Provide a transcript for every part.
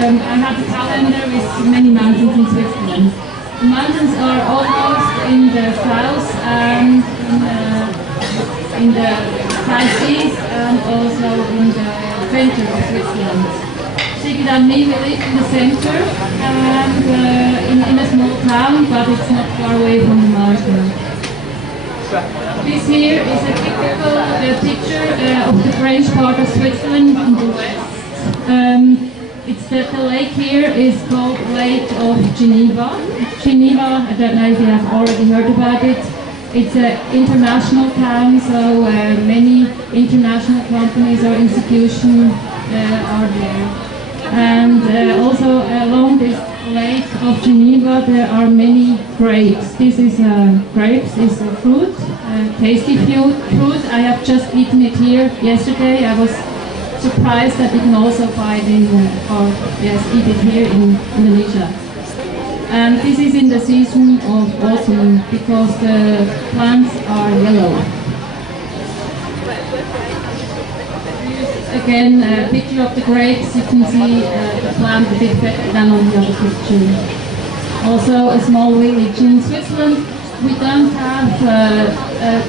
I have a calendar with many mountains in Switzerland. The mountains are almost in the south and in the southeast and also in the center of Switzerland. Kegiatan, we live in the center and in a small town, but it's not far away from the mountain. This here is a typical picture of the French part of Switzerland in the west. It's that the lake here is called Lake of Geneva. Geneva, I don't know if you have already heard about it. It's an international town, so many international companies or institutions are there. And also along this Lake of Geneva there are many grapes. This is grapes, is a fruit, tasty fruit. I have just eaten it here yesterday. I was surprised that you can also buy it in, eat it here in Indonesia. And this is in the season of autumn because the plants are yellow. Again, a picture of the grapes. You can see the plant a bit better than on the other picture. Also a small village. In Switzerland we don't have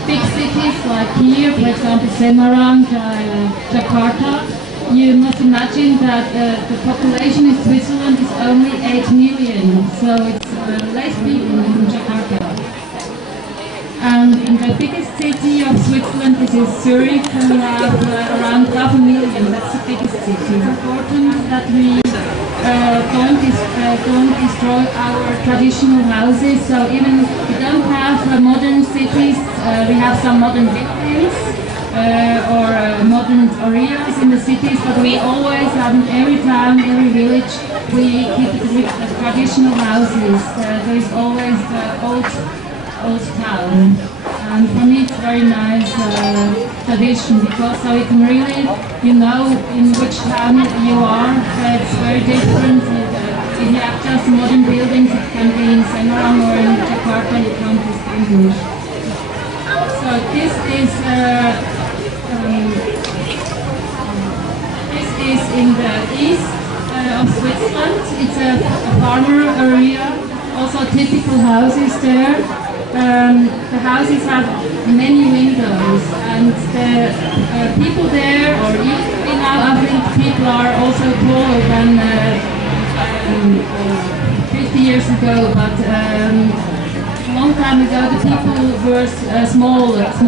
big cities like here, for example Semarang, Jakarta. You must imagine that the population in Switzerland is only 8 million, so it's less people in Jakarta. And the biggest city of Switzerland is Zurich, and we have around 500,000. That's the biggest city. It's important that we don't destroy our traditional houses. So even we don't have modern cities, we have some modern buildings or modern areas in the cities, but we always have in every town, every village, we keep it with the traditional houses. There is always the old town, and for me it's very nice tradition, because so you can really, you know, in which town you are. It's very different. If you have just modern buildings, it can be in Semarang or in Jakarta, you can't distinguish. So this is in the east of Switzerland. It's a farmer area, also typical houses there. The houses have many windows, and the people there, or even now I think people are also taller than 50 years ago, but a long time ago the people were smaller, so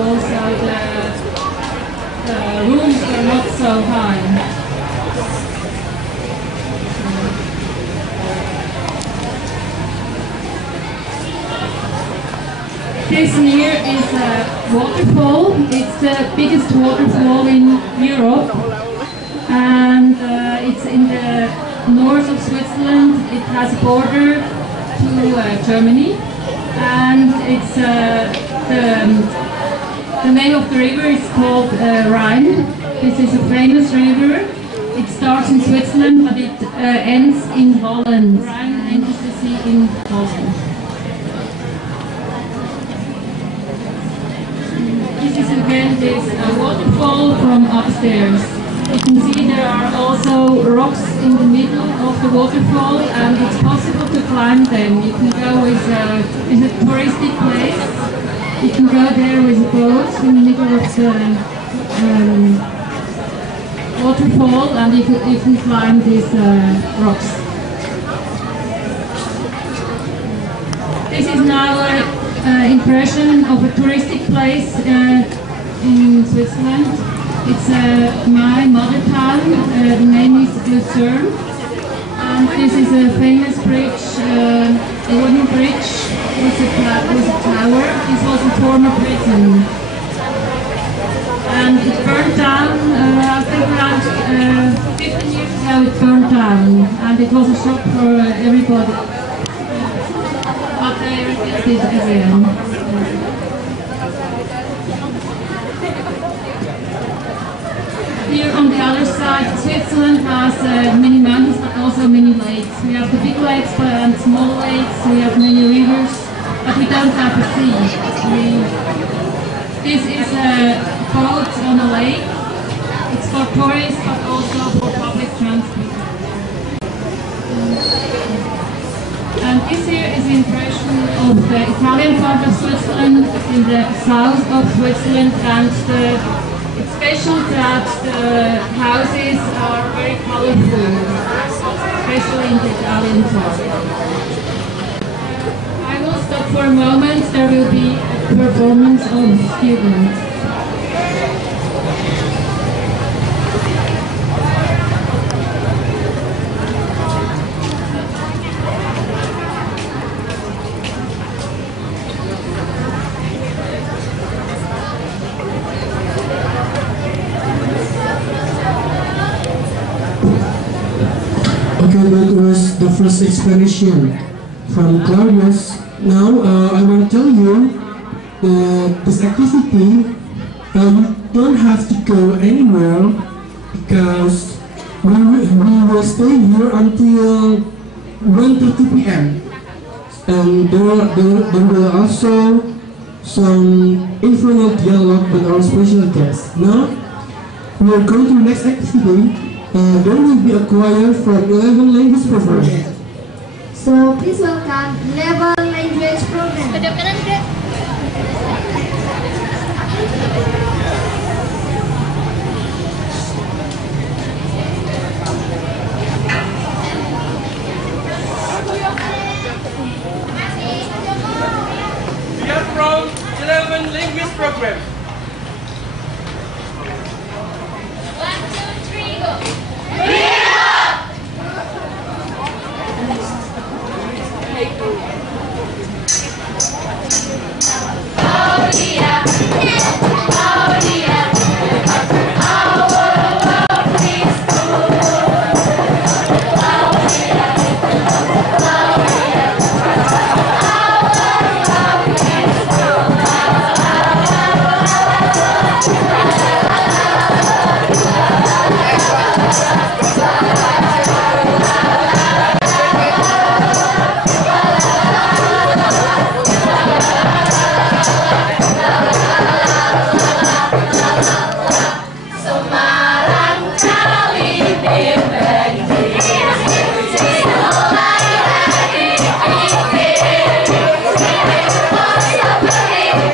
also the rooms were not so high. This here is a waterfall. It's the biggest waterfall in Europe, and it's in the north of Switzerland. It has a border to Germany, and it's the name of the river is called Rhine. This is a famous river. It starts in Switzerland, but it ends in Holland. Rhine enters the sea in Holland. This is again this waterfall from upstairs. You can see there are also rocks in the middle of the waterfall, and it's possible to climb them. You can go with it's a touristic place. You can go there with a boat in the middle of the waterfall, and you can climb these rocks. This is now impression of a touristic place in Switzerland. It's my mother town. The name is Lucerne, and this is a famous bridge, a wooden bridge with a tower. This was a former prison, and it burned down. I think around 15 years ago it burned down, and it was a shock for everybody. But they rebuilt it again. Here on the other side, Switzerland has many mountains, but also many lakes. We have the big lakes and small lakes, we have many rivers, but we don't have a sea. This is a boat on a lake. It's for tourists, but also for public transport. the Italian part of Switzerland, in the south of Switzerland, and it's special that the houses are very colorful, especially in the Italian part. I will stop for a moment. There will be a performance of students. Okay, that was the first explanation from Claudia's. Now, I want to tell you that this activity, you don't have to go anywhere because we will stay here until 1:30 p.m. And there will also some informal dialogue with our special guest. Now, we are going to the next activity. There will be a choir from 11 language program. So please welcome 11 language program. We are from 11 language program. 1, 2, 3, go! Claudia, Claudia, our love is good. Claudia, Claudia,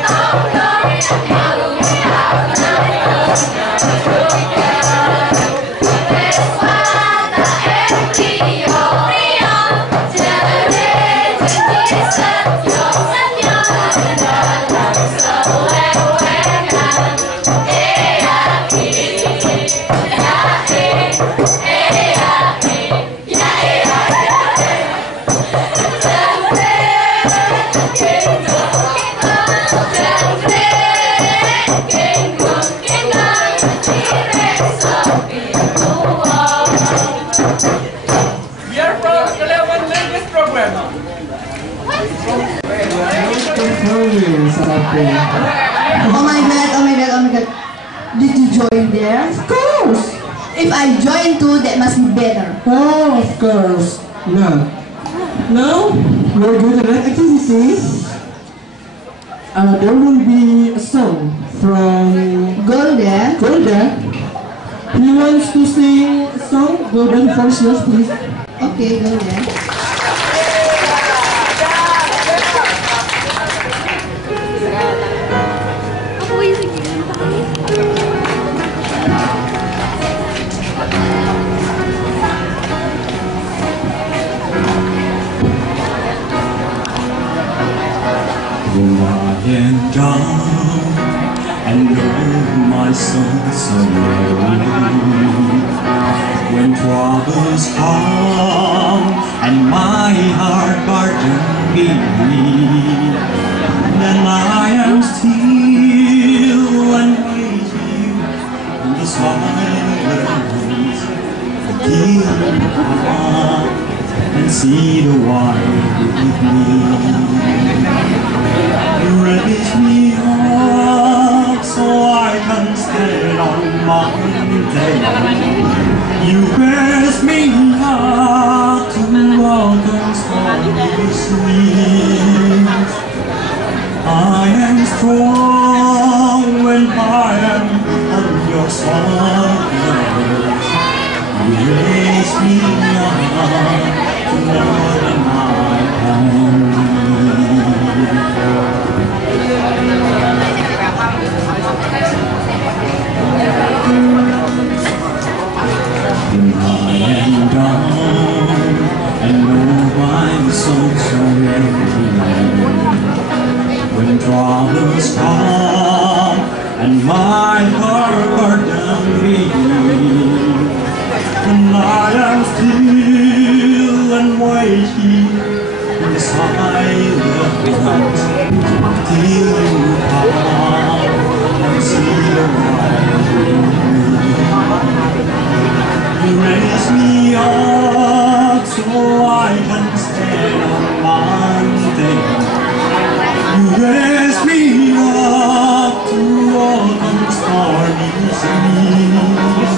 our love is We are from 11 language program. Oh my god, oh my god, oh my god. Did you join there? Of course. If I join too, that must be better. Oh, of course. Now, we're going to the next activity. There will be a song from Golden. Who wants to sing a song? Golden, first yours, please. Okay, Golden. Lying down and know my soul so low. When troubles come and my heart burden me, then I am still and waiting in the silence. Give up and see the wine with me. Raise me up so I can stand on mountain. You raise me up to walk on stormy seas. I am strong when I am on your side. You raise me up to more than I can be. till you come and see the light. You raise me up so I can stand on mountains. You raise me up to walk on stormy seas.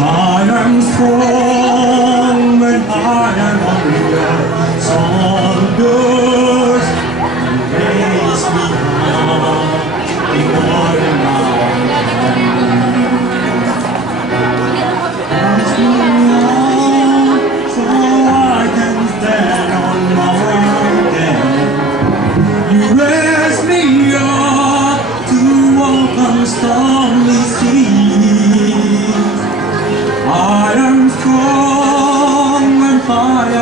I am strong when I am on your shoulders. You raise me up in morning mountains. Raise me up so I can stand on mountains. You raise me up to walk on stormy seas. I am strong when I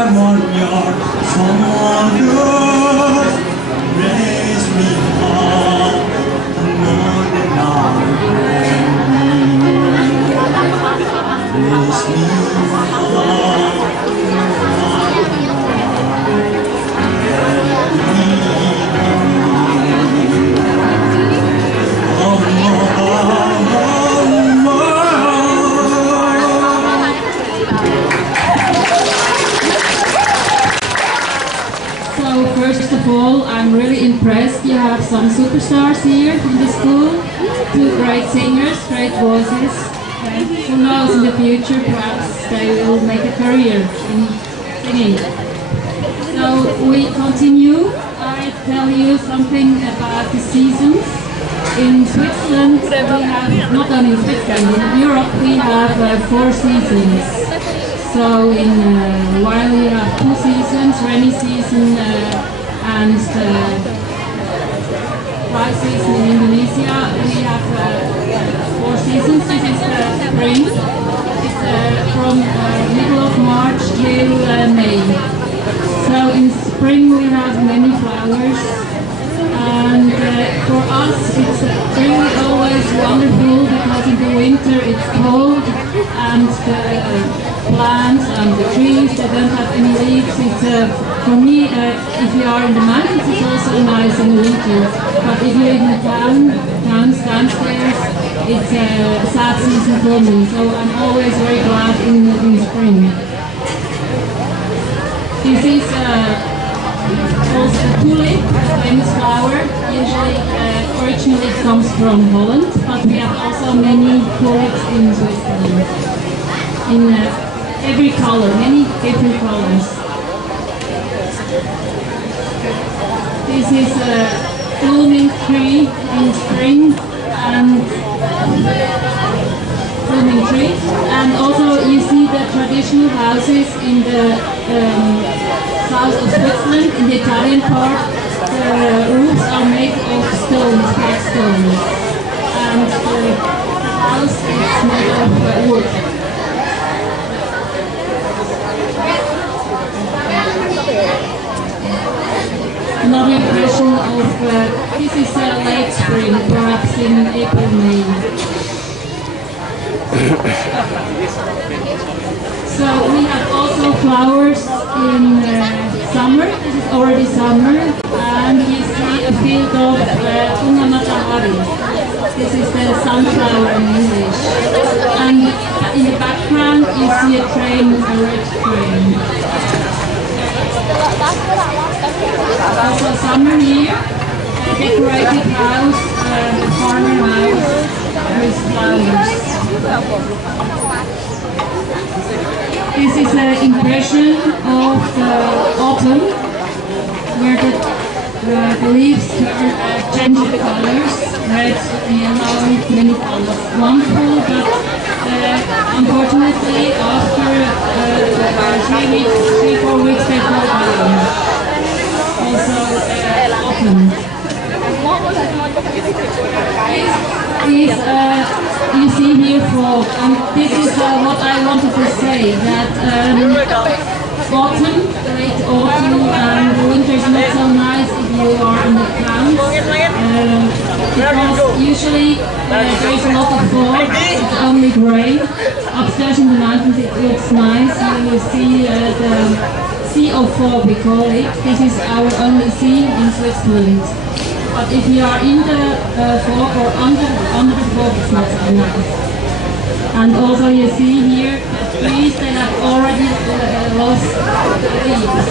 am on your shoulders. Raise me up to know the night and me. Raise me First of all, I'm really impressed. You have some superstars here in the school, 2 great singers, great voices. And who knows, in the future perhaps they will make a career in singing. So we continue. I tell you something about the seasons. In Switzerland, we have, not only in Switzerland, in Europe we have 4 seasons. So in while we have 2 seasons, rainy season and dry season in Indonesia, we have 4 seasons. This is spring. It's from middle of March till May. So in spring we have many flowers, and for us it's really always wonderful because in the winter it's cold and the plants and the trees, they don't have any leaves. It's for me, if you are in the mountains, it's also nice in the winter. But if you're in the towns downstairs, it's a sad season for me. So I'm always very glad in spring. This is also a tulip, a famous flower. Usually, originally it comes from Holland, but we have also many tulips in Switzerland. In every color, many different colors. This is a blooming tree in spring and blooming tree. And also you see the traditional houses in the south of Switzerland, in the Italian part. The roofs are made of stones, black stones. And the house is made of wood. Another impression of this is late spring, perhaps in April, May. So we have also flowers in summer. This is already summer, and you see a field of bunga matahari. This is the sunflower in English. And in the background you see a train, a red train. Also summer here, a decorated house, a farmer house with flowers. This is an impression of the autumn, where the leaves change the colors, red, yellow, many colors. Wonderful, but unfortunately after 3-4 weeks they fall down. Also autumn. You see here fog, and this is what I wanted to say, that autumn, late autumn, and the winter is not so nice if you are in the towns, because usually there is a lot of fog, it's only grey. Upstairs in the mountains it looks nice, you will see the CO4 we call it. This is our only sea in Switzerland. But if you are in the fog or under the fog, it's not so nice. And also you see here the trees that have already lost the leaves.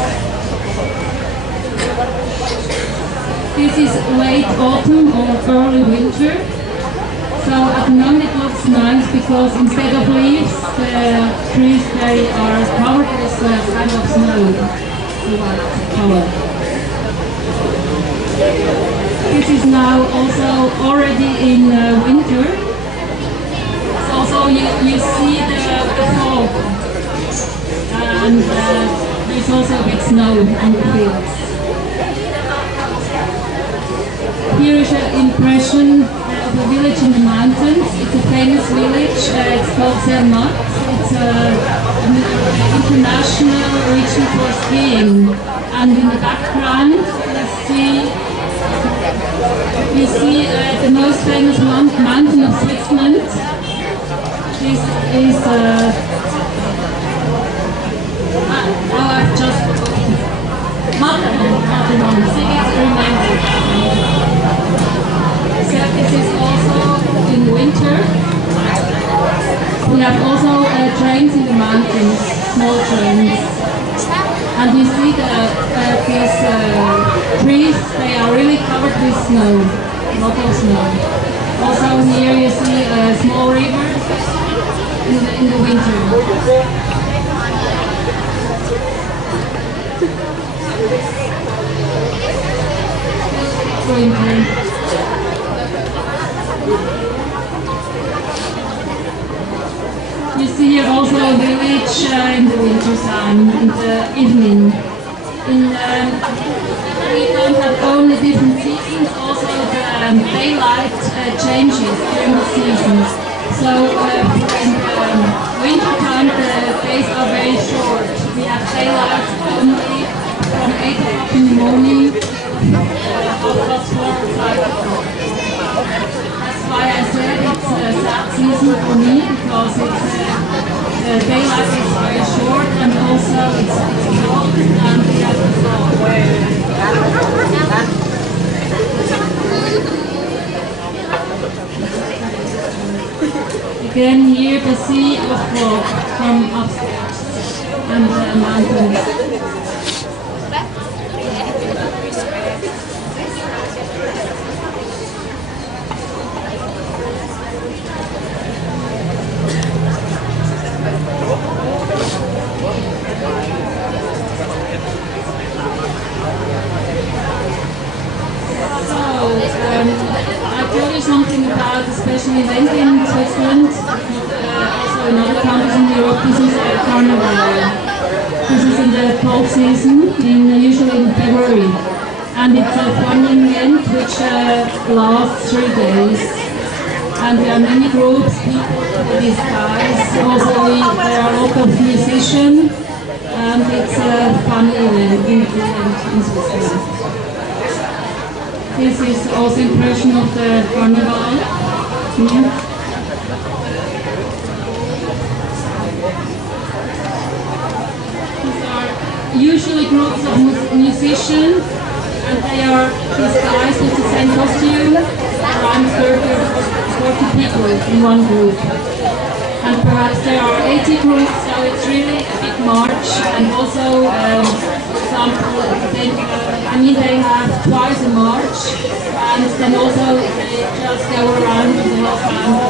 This is late autumn or early winter. So at the moment it looks nice because instead of leaves, the trees they are covered with kind of snow, white color. This is now also already in winter. So also you see the fog and there's also a bit snow on the fields. Here is an impression of a village in the mountains. It's a famous village. It's called SMAN. It's an international region for skiing. And in the background, you see the most famous mountain of Switzerland. This is I've just Matterhorn. Remember. So this is also in winter. We have also trains in the mountains, small trains. And you see these trees, they are really covered with snow, a lot of snow. Also here you see a small river in the winter. You see here also a village in the winter time, in the evening. We don't have only different seasons, also the daylight changes during the seasons. So in the winter time the days are very short. We have daylight only from 8 o'clock in the morning, half past 4 or 5 o'clock. That's why I said it's a sad season for me, because it's daylight is very short and also it's cold and we have to fog. Again here the sea of fog from upstairs and the mountains. I'll tell you something about a special event in Switzerland, also in other countries in Europe. This is a carnival. This is in the fall season, usually in February. And it's a fun event which lasts 3 days. And there are many groups, people with these guys. Also there are a lot of musicians. And it's a fun event in Switzerland. This is also impression of the carnival. These are usually groups of musicians, and they are these guys with the same costume, around 30 or 40 people in one group. And perhaps there are 80 groups, so it's really a big march, and also they have twice a march, and then also they just go around with the whole family.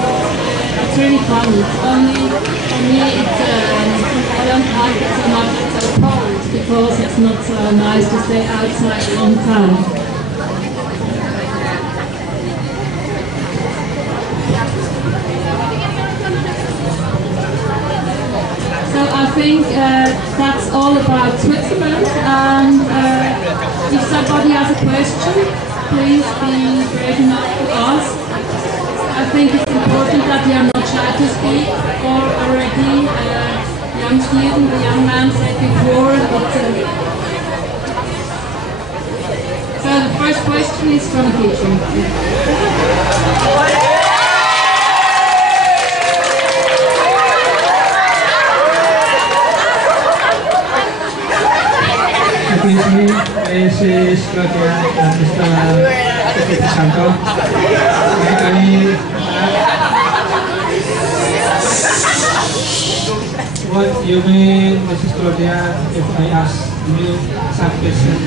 It's really fun. It's only, for me, I don't like it so much, it's so cold, because it's not so nice to stay outside a long time. So I think that's all about Switzerland, and if somebody has a question, please be brave enough to ask. I think it's important that you are not shy to speak, or already young student, the young man said before. So the first question is from a teacher. with me, Mrs. Claudia and Mr. Kegiatan. What you mean, Mrs. Claudia, if I ask you some questions?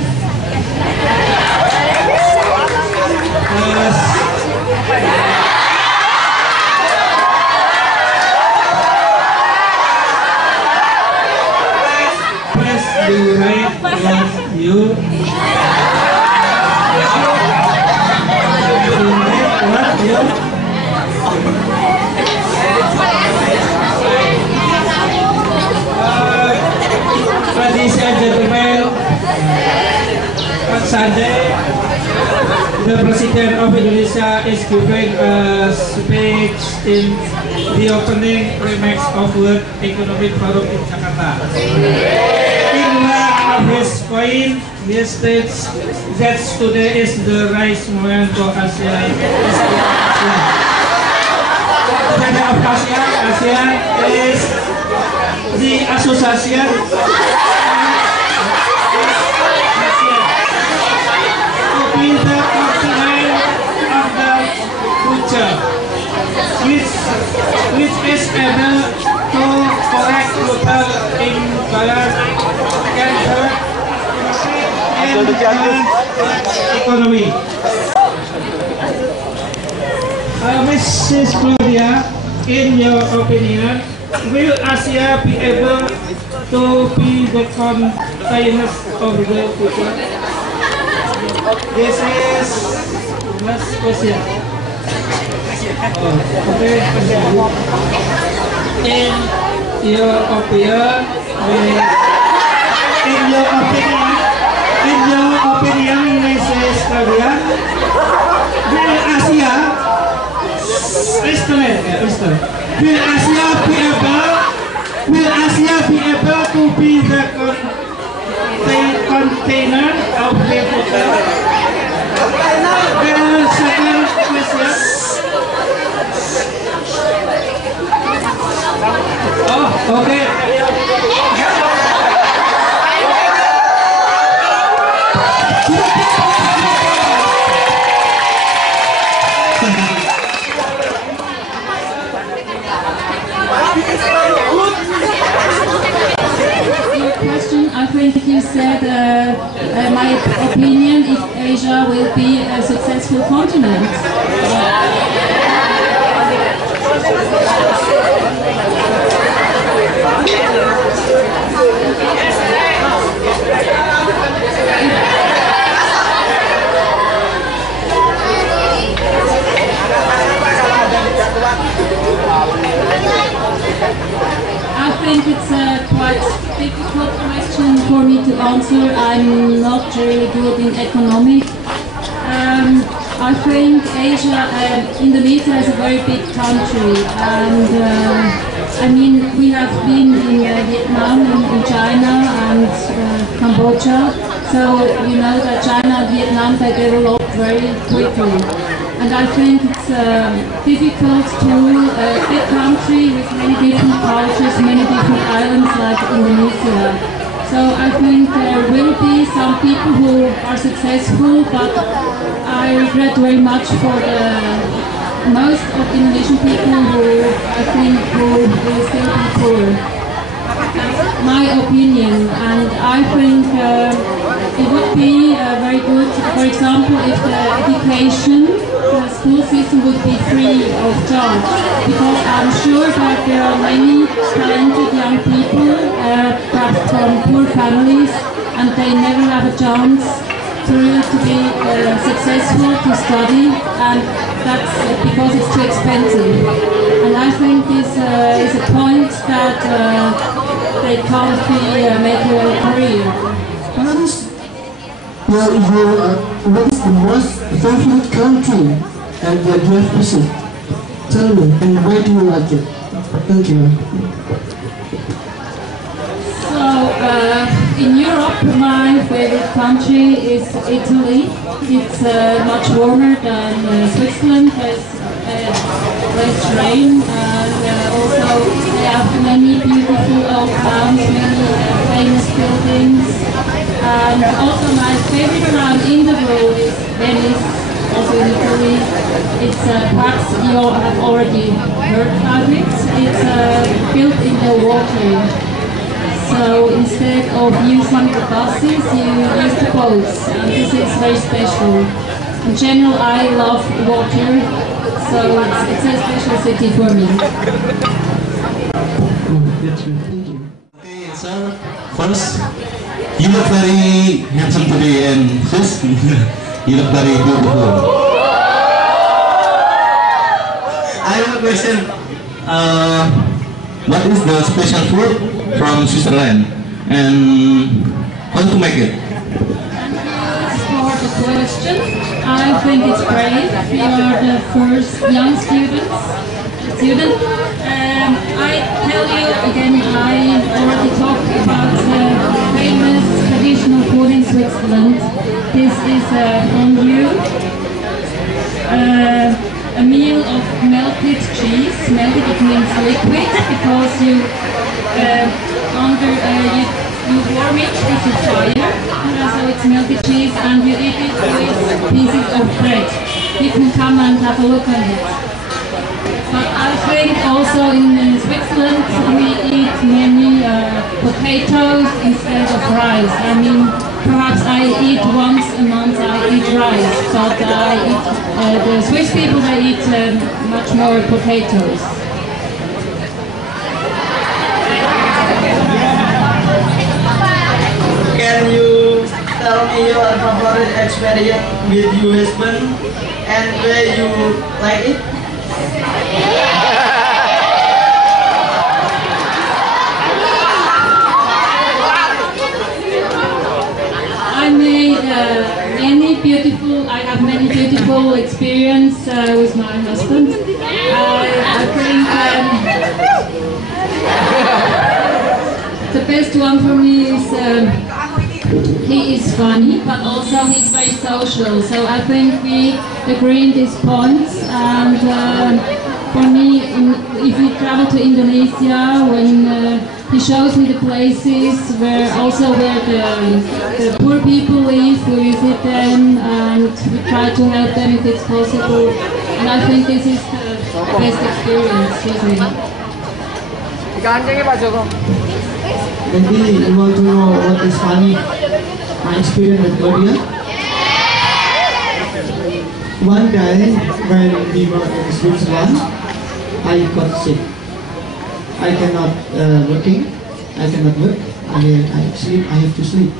Please do write what you ladies and gentlemen, on Sunday, the President of Indonesia is giving a speech in the opening remarks of World Economic Forum in Jakarta. In one of his points, he states that today is the right moment for ASEAN. Together of ASEAN is the association to be the continent of the future, which is able to correct global imbalance and economy. Mrs. Claudia, in your opinion, will Asia be able to be the continent of the future? This is last question. Okay. In your opinion, Mrs. Claudia, will Asia be able to be the container of the future? The second question. Oh, okay. I think you said my opinion if Asia will be a successful continent. I think it's a quite difficult question for me to answer. I'm not really good in economics. I think Asia, Indonesia is a very big country, and I mean we have been in Vietnam, in China and Cambodia, so you know that China and Vietnam, they develop very quickly. And I think it's difficult to a big country with many different cultures, many different islands like Indonesia. So I think there will be some people who are successful, but I regret very much for the most of Indonesian people who I think will still be poor. That's my opinion, and I think it would be very good, for example, if the education, the school system would be free of charge, because I'm sure that there are many talented young people, perhaps from poor families, and they never have a chance to be successful to study, and that's because it's too expensive. And I think this is a point that they can't make a career. What is the most favorite country and the you visit? Tell me, and why do you like it? Thank you. So, in Europe, my favorite country is Italy. It's much warmer than Switzerland. There's less rain, and also they have many beautiful old towns, many famous buildings. Also my favorite town in the world is Venice, also in Italy. It's perhaps you have already heard about it. It's built in the water. So instead of using the buses, you use the boats. And this is very special. In general, I love water, so it's a special city for me. Okay, sir. First, you look very handsome today, and first, you look very beautiful. I have a question. What is the special food from Switzerland, and how to make it? For the question, I think it's great. We are the first young student. I tell you again, I already talked about the famous traditional food in Switzerland. This is fondue, a meal of melted cheese. Melted, it means liquid, because you warm it with a fire, so it's melted cheese, and you eat it with pieces of bread. You can come and have a look at it. But I think also in Switzerland we eat many potatoes instead of rice. I mean, perhaps I eat once a month, I eat rice, but the Swiss people, they eat much more potatoes. Can you tell me your favorite experience with your husband and where you like it? I have many beautiful experience with my husband. I think the best one for me is he is funny, but also he's very social. So I think we agree in these points. And for me, if we travel to Indonesia, when he shows me the places where the poor people live, we visit them and we try to help them if it's possible. And I think this is the best experience with me. Maybe you want to know what is funny, my experience with CLAUDIA? One day when we were in Switzerland, I got sick. I cannot working. I cannot work. I sleep. I have to sleep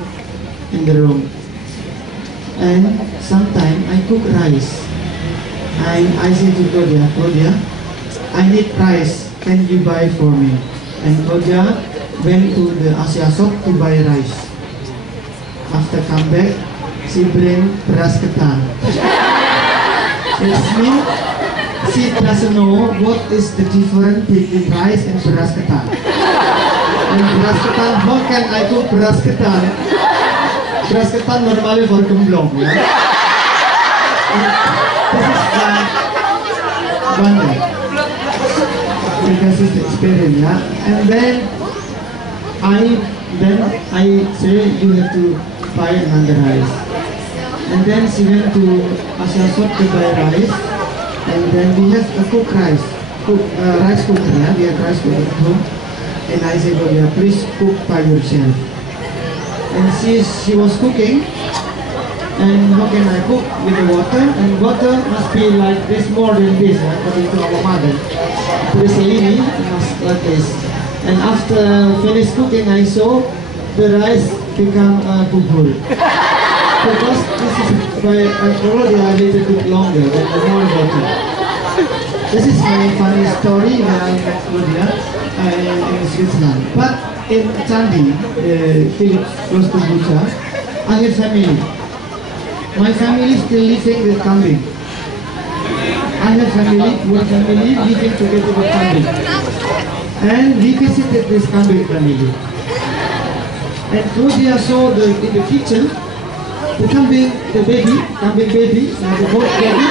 in the room. And sometimes I cook rice. I say to CLAUDIA, I need rice. Can you buy for me? And CLAUDIA went to the Asia shop to buy rice. After come back, she bring beras ketan. It means she doesn't know what is the difference between rice and beras ketan. And beras ketan, how can I cook beras ketan? Beras ketan normally for gemblong, ya. This is one day. Because it's the experience, yeah. And then I say you have to buy another rice. And then she went to Asia shop to buy rice. And then we have a cook rice cooker, yeah. We have rice cooker at home. And I said, oh yeah, please cook by yourself. And she was cooking. And how can I cook? With the water. And water must be like this, more than this, according to our mother. Precisely, it must like this. And after finished cooking, I saw the rice become bubur. Because this is already a little bit longer than the more water. This is my funny story when I met CLAUDIA in Switzerland. But in Candi, Philip close to Boja, I have family. My family is still living with kambing. I have one family living together with kambing. And we visited this kambing family. And CLAUDIA saw in the kitchen the kambing baby, the goat baby,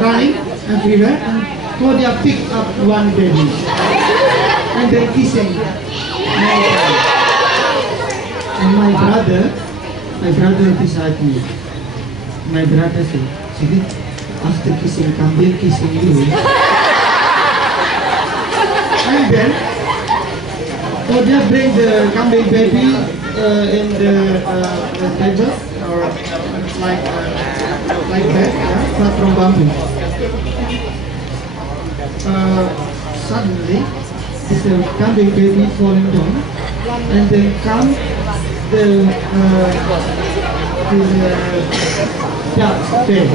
running everywhere. And CLAUDIA picked up one baby and then kissing. And my brother brother beside me. My brother said, "Sige, after kissing kambing, kissing you." And then, Claudia bring the kambing baby in the table, or like that, but from bamboo. Suddenly, the kambing baby falling down, and then come the duck baby.